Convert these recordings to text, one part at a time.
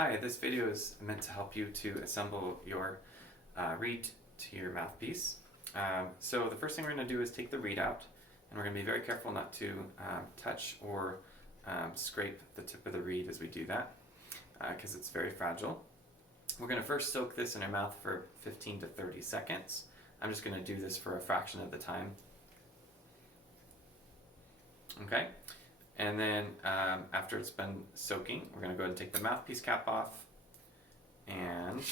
Hi, this video is meant to help you to assemble your reed to your mouthpiece. So the first thing we're going to do is take the reed out, and we're going to be very careful not to touch or scrape the tip of the reed as we do that, because it's very fragile. We're going to first soak this in our mouth for 15 to 30 seconds. I'm just going to do this for a fraction of the time. Okay. And then after it's been soaking, we're going to go ahead and take the mouthpiece cap off. And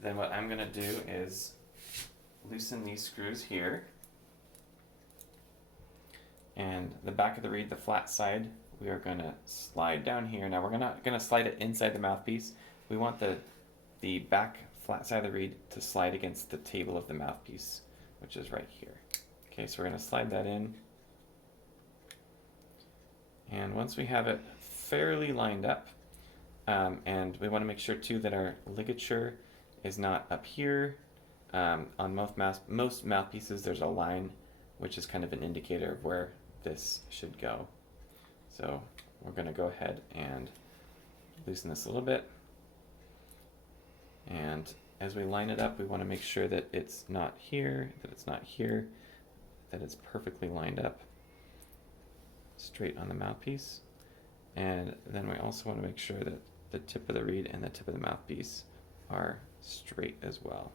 then what I'm going to do is loosen these screws here. And the back of the reed, the flat side, we are going to slide down here. Now we're not going to slide it inside the mouthpiece. We want the back flat side of the reed to slide against the table of the mouthpiece, which is right here. Okay, so we're going to slide that in. And once we have it fairly lined up, and we want to make sure too that our ligature is not up here. On most mouthpieces there's a line which is kind of an indicator of where this should go. So we're going to go ahead and loosen this a little bit. And as we line it up, we want to make sure that it's not here, that it's not here, that it's perfectly lined up straight on the mouthpiece. And then we also want to make sure that the tip of the reed and the tip of the mouthpiece are straight as well.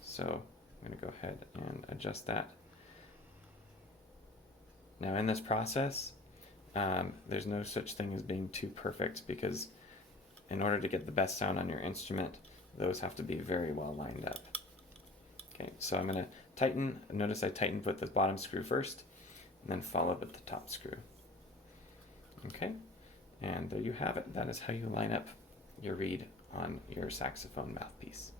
So I'm going to go ahead and adjust that. Now in this process, there's no such thing as being too perfect, because in order to get the best sound on your instrument, those have to be very well lined up. Okay, so I'm going to tighten. Notice I tightened with the bottom screw first, and then followed with the top screw. Okay, and there you have it. That is how you line up your reed on your saxophone mouthpiece.